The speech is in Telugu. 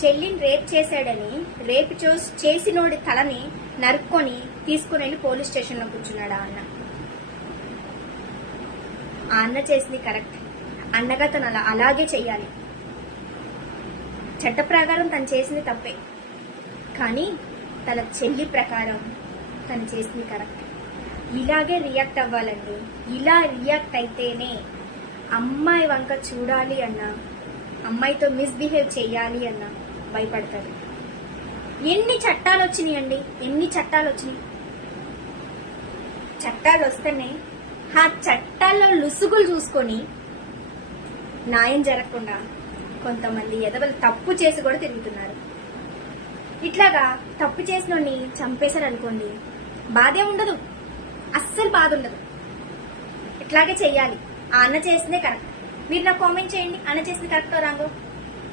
చెల్లిని రేప్ చేశాడని రేప్ చేసినోడి తలని నరుక్కొని తీసుకుని వెళ్ళి పోలీస్ స్టేషన్ లో కూర్చున్నాడు ఆ అన్న చేసింది కరెక్ట్. అన్నగా తను అలాగే చెయ్యాలి. చట్ట ప్రకారం తను చేసింది తప్పే, కానీ తన చెల్లి ప్రకారం తను చేసింది కరెక్ట్. ఇలాగే రియాక్ట్ అవ్వాలండి. ఇలా రియాక్ట్ అయితేనే అమ్మాయి వంక చూడాలి అన్నా, అమ్మాయితో మిస్బిహేవ్ చేయాలి అన్నా భయపడతారు. ఎన్ని చట్టాలు వచ్చినాయండి, ఎన్ని చట్టాలు వచ్చినాయి. చట్టాలు వస్తేనే ఆ చట్టాల్లో లుసుగులు చూసుకొని న్యాయం జరగకుండా కొంతమంది ఎదవలు తప్పు చేసి కూడా తిరుగుతున్నారు. ఇట్లాగా తప్పు చేసినోడిని చంపేశారు అనుకోండి, బాధే ఉండదు, అస్సలు బాధ ఉండదు. ఇట్లాగే చెయ్యాలి. ఆ అన్న చేసిందే కరెక్ట్. మీరు నాకు కామెంట్ చేయండి, అన్న చేసింది కరెక్టో రాంగో.